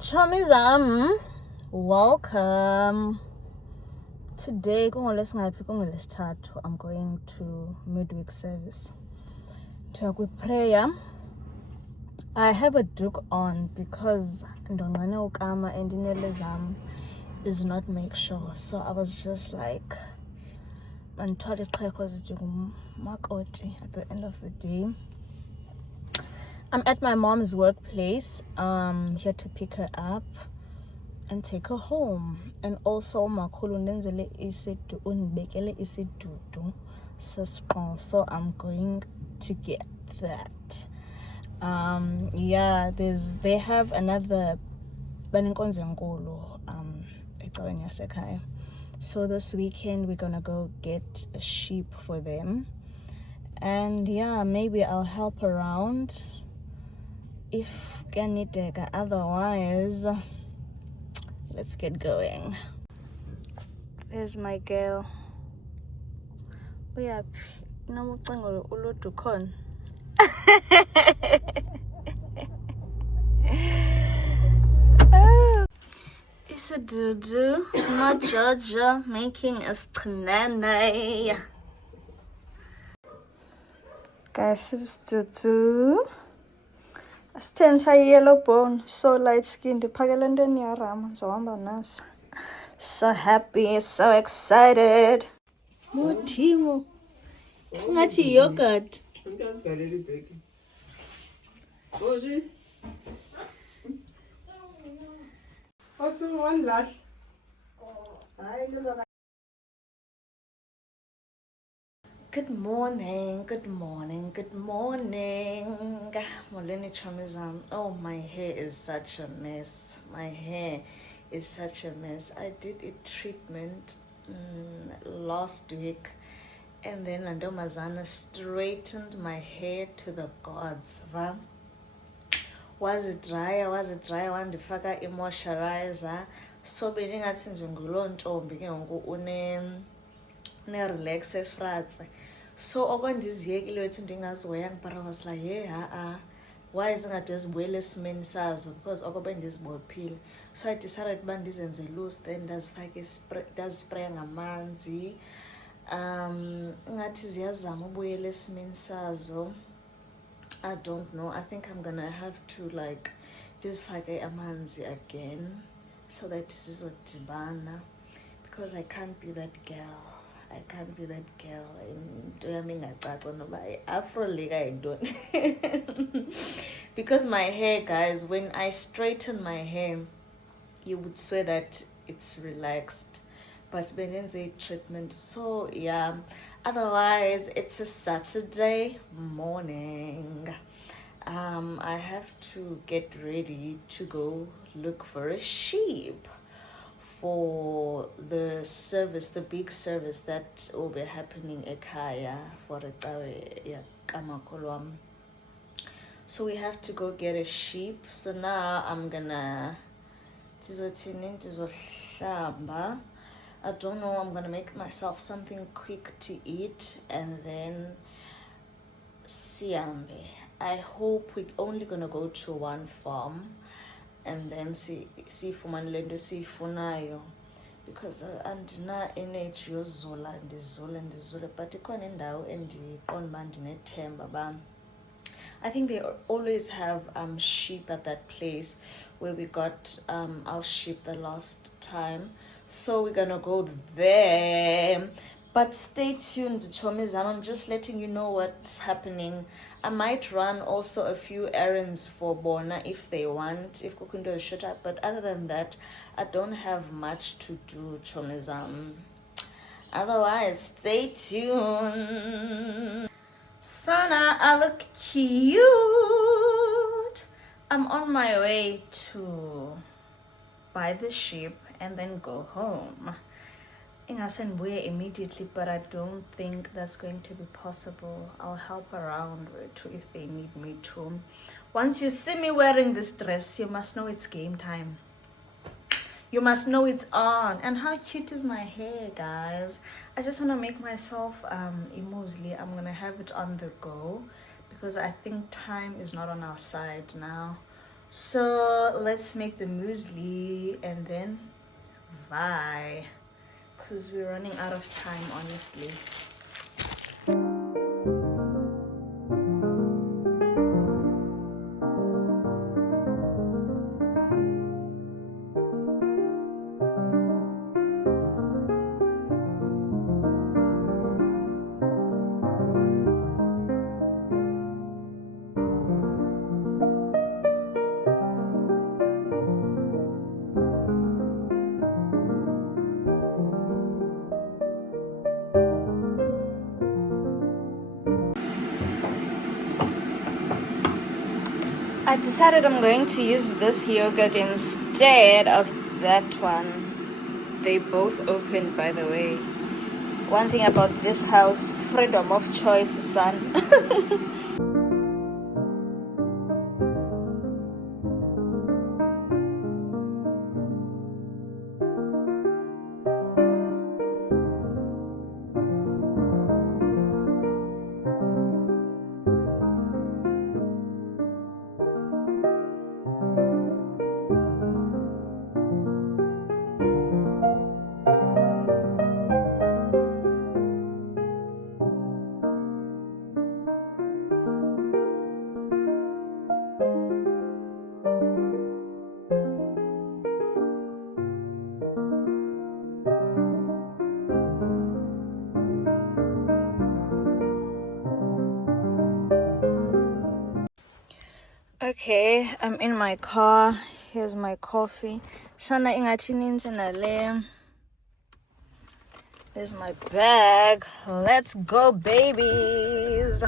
Chomizam, welcome. Today, I'm going to midweek service. To a good prayer. I have a duke on because Ndongane Ukama and Inelezam is not make sure. So I was just like, at the end of the day. I'm at my mom's workplace, here to pick her up and take her home. And also makhulu ndenzele unibekele isidudu sesiqo, so I'm going to get that. They have another baninkonzo enkulu ecaweni yasekhaya. So this weekend we're gonna go get a sheep for them, and maybe I'll help around if kanideka. Otherwise, let's get going. There's my girl. Uyaphi? Nomucingo uludu khona. Isidudu, not Georgia, making a strinene. Guys, isidudu. Asithensa yellow bone, so light skinned. So happy, so excited. Mutimo. Ngathi yogurt. Good morning, good morning, good morning. Molweni Chomizam. Oh, my hair is such a mess. My hair is such a mess. I did a treatment last week, and then Andomazana straightened my hair to the gods. Was it dry? Wandifaka moisturizer. So beningathi nje ngulontombi ke ngoku relax efratse. So okwandiziyekile wethu ndingazihoyanga, but I was like, why zingade zibuyele esimeni sazo, because okobe ndizibophile. So I decided uba ndizenze loose, then ndazispraya ngamanzi, ngathi ziyazama ubuyela esimeni sazo. I don't know. I think I'm gonna have to like ndizifake amanzi again so that zizodibana, because I can't be that girl. Because my hair, guys, when I straighten my hair, you would swear that it's relaxed, but benenze treatment. So otherwise it's a Saturday morning. I have to get ready to go look for a sheep for the service, the big service that will be happening at Kaya for Kamakolwam. So we have to go get a sheep. So now I'm gonna I don't know, I'm gonna make myself something quick to eat and then siambe. I hope we're only gonna go to one farm and then see fumanilendo sifunayo, because andina energy yozola ndizole, but ikhona indawo endiqonda uba ndinethemba ba I think they always have sheep at that place where we got our sheep the last time. So we're gonna go there. But stay tuned, Chomizam. I'm just letting you know what's happening. I might run also a few errands for Bona if they want, if Kukundo is shut up. But other than that, I don't have much to do, Chomizam. Otherwise, stay tuned. Sana, I look cute. I'm on my way to buy the sheep and then go home. Ingasenbuye immediately, but I don't think that's going to be possible. I'll help around if they need me to. Once you see me wearing this dress, you must know it's game time. You must know it's on. And how cute is my hair, guys? I just want to make myself emotionally. I'm gonna have it on the go because I think time is not on our side now. So let's make the muesli and then bye, because we're running out of time, honestly. I decided I'm going to use this yogurt instead of that one. They both opened, by the way. One thing about this house, freedom of choice, son. Okay, I'm in my car. Here's my coffee. Sana ingathi ninzi nale. There's my bag. Let's go, babies.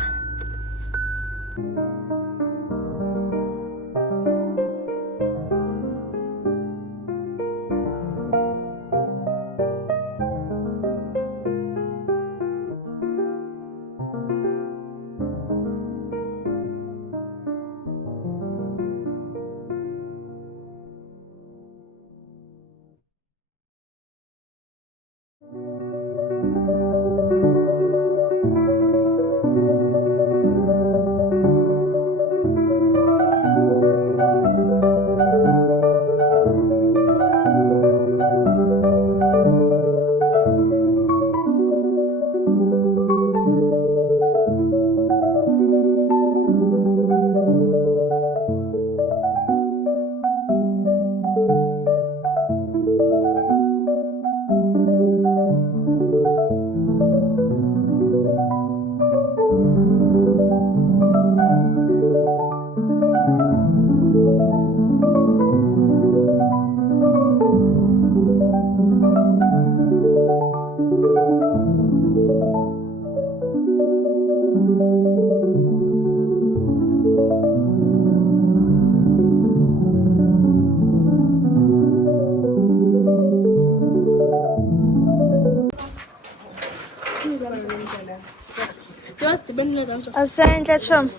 Asante chum.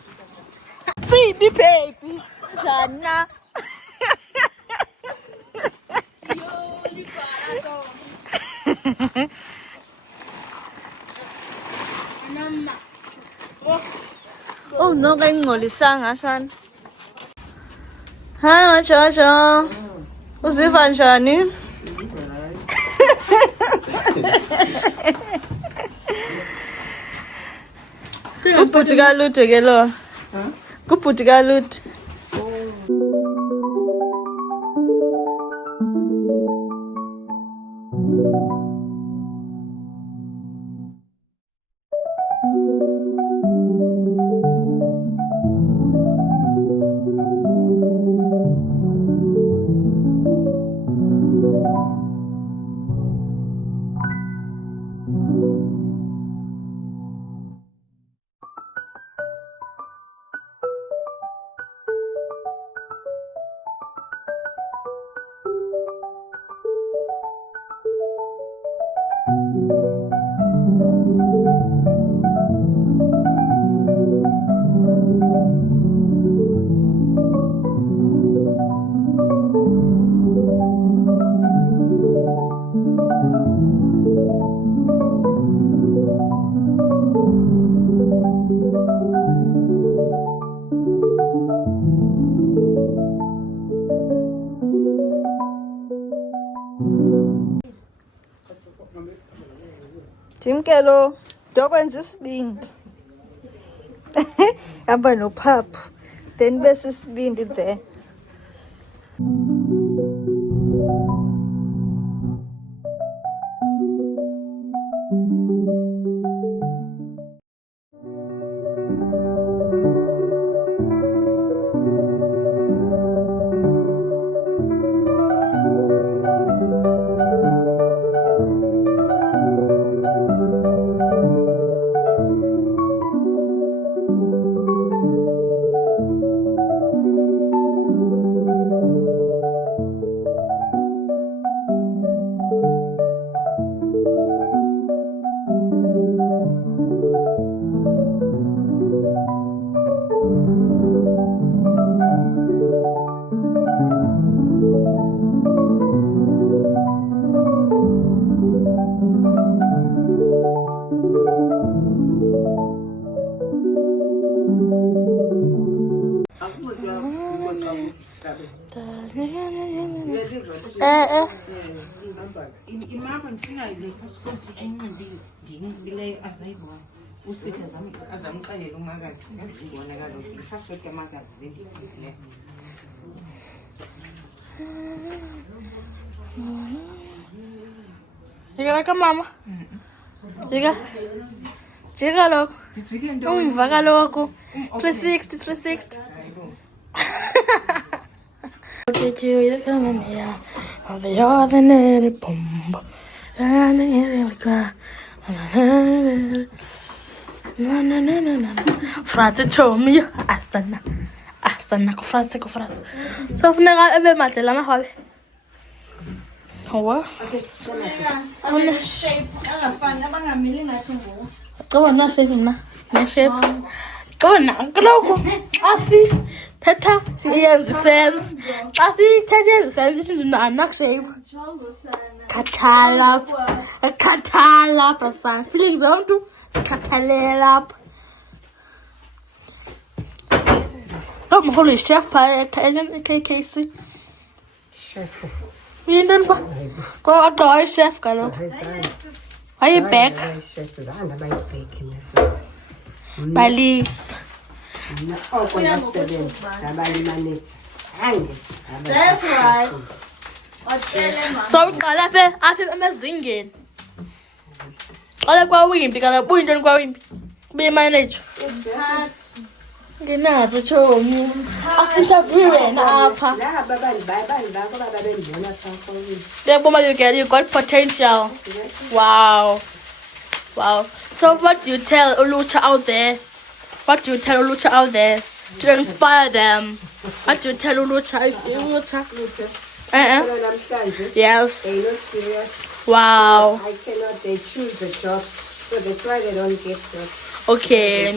Baby, baby. Jana. Oh no, kay ngolisanga san. Hi machocho. Uziva njani? Kuphuthi kalutho ke lo. Kuphuthi kalutho. Dimkelo, dokwenza isibindi. Hamba nophaphu. Then bese isibindi there. Imama ngifuna le passport enqibile azayibona usithi azamxelela umakazi ngibona kaloku i-passport kamakazi le ndiyiphile Jika ka mama. Jika lokho. Ungiva kaloko. 360. Get you, you're coming here. Of the ordinary bomb. And the cry. No. Frate chomi Astana ko frate. So funeka ebe matle la mahabe. Hawa. Ane shape angafani abangamili ngathi ngo. Kona shape na. Na shape. Kona lokho. Asi thetha siyenza sense. Asi thetha sense isinto na shape. Khathala pasana. Feelings zonke sikhathalela lapha. Come holy chef pa KKC. chef Yini ba? Ko aqoqa chef kaloku. Are you back? chef zihanda bayibheki mrs Balis. oko nasebenza abali manager hange That's right. So uqala apha emazingeni. Qala kwaWimbi kaloku buyintoni kwaWimbi? Be manager. Nginapho chomi. Asinterview wena apha. laba bani bakho babendibona sakho You got potential. Wow. So what do you tell Ulucha out there? To inspire them? What do you tell Ulucha? namhlanje Yes. they're not serious. Wow. I cannot, they choose the jobs, so that's why they don't get jobs. Okay.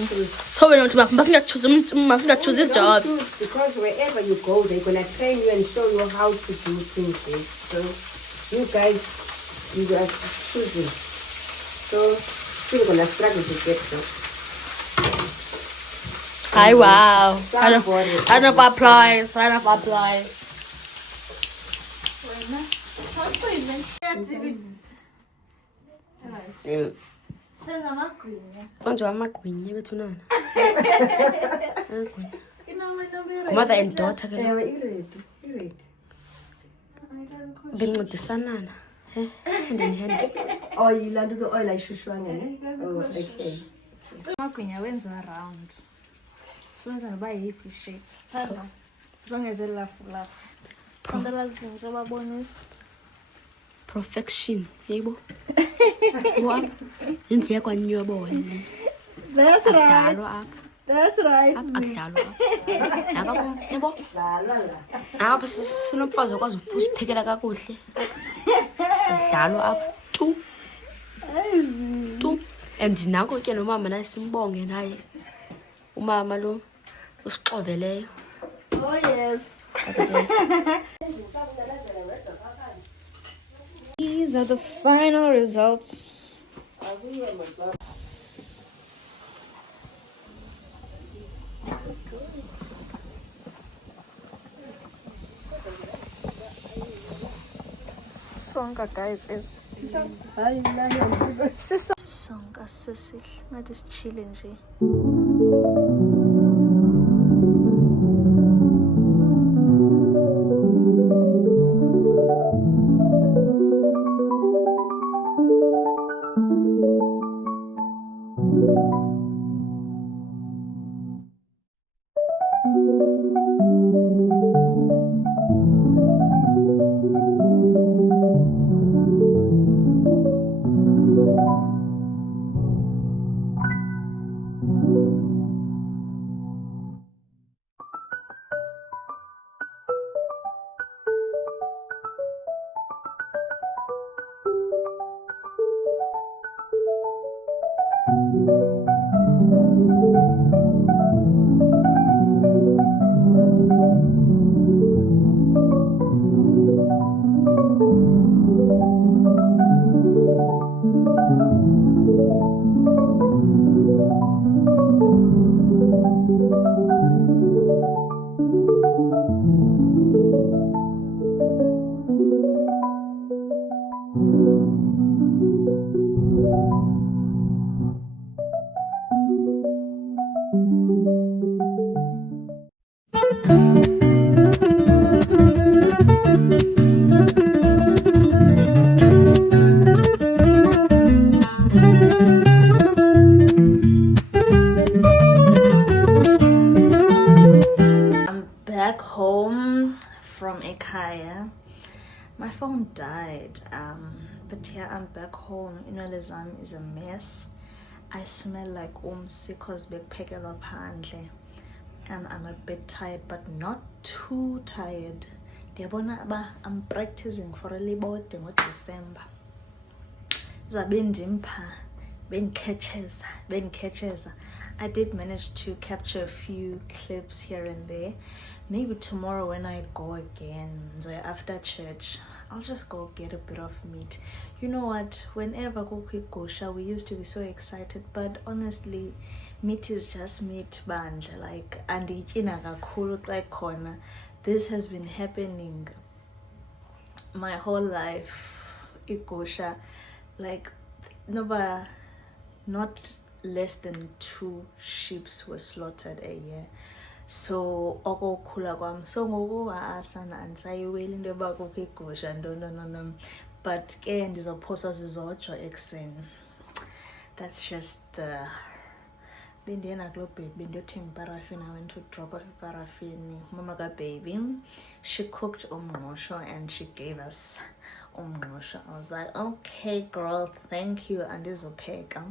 So we don't choose jobs. Because wherever you go, they're gonna train you and show you how to do things. So you guys, you are choosing. So still gonna struggle to get jobs. Hi, wow. Round of applause. Senza magwinya. Konje amagwinya bethunana. Inoma Mother and daughter ke Ewe, iredi. bencedisanana. Hand in hand. Oh, yilaa nto ke oil ayishushwanga ne? Oh, okay. magwinya wenziwa round. Siwenza noba yiphi shape. Sithanda sibongeze lafu. Sondela zinje babonisa. Perfection, yebo. Wa. Indlu yakwanyobo wena. That's right. Adlalwa apha. That's right. Adlalwa apha. Nakho yebo. Apha sinomfazi okwazi ukusiphekela kakuhle. Adlalwa apha. Tu. And nako ke nomama naye simbonge naye. Umama lo usixoveleyo. Oh yes. These are the final results. Songa guys is song asisihle ngathi sichile nje. Back home from ekhaya. My phone died, but yeah, I'm back home. Inwelezam is a mess. I smell like cause bekuphekelwa phandle, and I'm a bit tired, but not too tired. Ndiyabona ba I'm practicing for a libode ngoDecember. Zabe ndimpha beniketsheza. I did manage to capture a few clips here and there. Maybe tomorrow when I go again, so after church, I'll just go get a bit of meat. You know what? Whenever Gosha, we used to be so excited, but honestly, meat is just meat band. Like, and like corner. This has been happening my whole life. Gosha, like, not less than 2 sheep were slaughtered a year. So okokhula kwam so ngokuwaasana andisayiweli into yoba kukho igusha no, but ke ndizophosa zizotsho ekuseni. That's just the bendiye nakulo baby bendiyothenga iparafini. I went to drop off iparafini mama kababy. She cooked umngqusho and she gave us umngqusho. I was like, okay girl, thank you, andizopheka.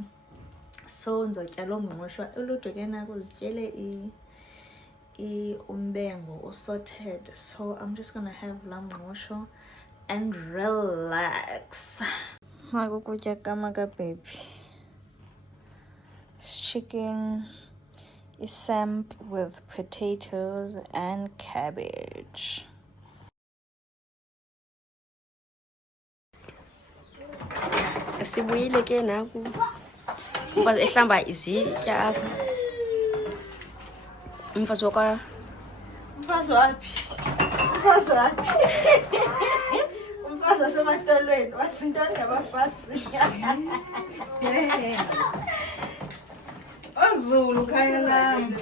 So nzotyala umngqusho uludwe ke nako uzityele umbengo sorted. So I'm just gonna have lamngqusho and relax. Makukutya kamaka baby. Chicken is samp with potatoes and cabbage. Sibuyile ke naku mfazi ehlamba izitya apha. Mfazi wakwa Mfazi waphi? Umfazi wasematolweni wasintoni ngabafazi. Ozulu khaya lam.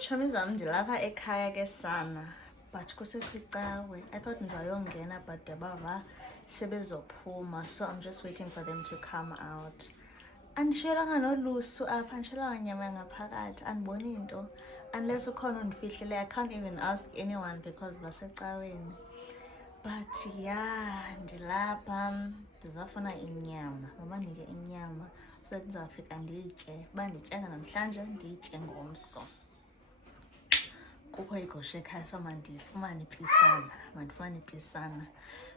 Chomi zam ndilapha ekhaya ke sana, but kusekho icawe. I thought ndizayongena but debava sebezophuma, so I'm just waiting for them to come out. Andishiyelanga nolusu apha, andishiyelanga nyama yangaphakathi, andiboni into. Unless ukhona undifihlile, I can't even ask anyone because basecaweni. But yeah, ndilapha ndizafuna inyama. Mabandike inyama so that ndizawufika ndiyitye. Uba ndityanga namhlanje ndiyitye ngomso. Kukho igusha ekhaya so mandifumane ipisana.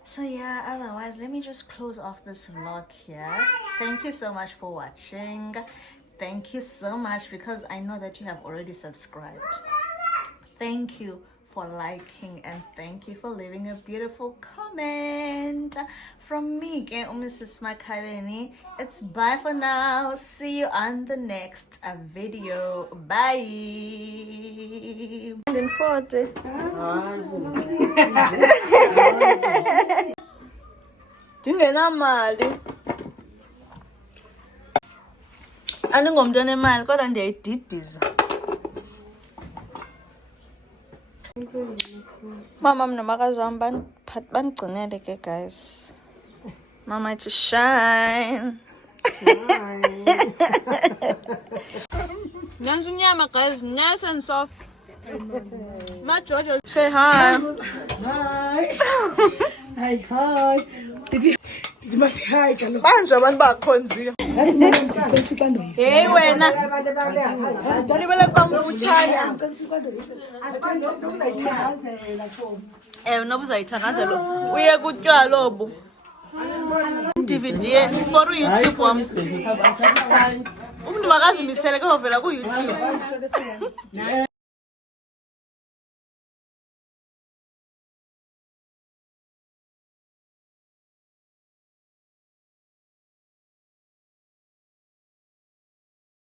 So yeah, otherwise let me just close off this vlog here. Thank you so much for watching. Thank you so much because I know that you have already subscribed. Thank you for liking and thank you for leaving a beautiful comment. From me, Mrs. Makhaleni, it's bye for now. See you on the next video. Bye. And in 40. ndingenamali. Andingomntu onemali kodwa ndiyayididiza. Mama nomakazi wam bandigcinele ke guys. Mama ithi shine. Nansi inyama guys, nice and soft. Jojo, say hi. Hi. Hi. Did you say hi, Jalo? Manje abantu bakhonzile. Hey wena. Ndalibele kwamfutshane. Noba uzayithandazela. Uye kutywala obu. DVD for YouTube wam. Umuntu makazimisele ke ovela ku YouTube.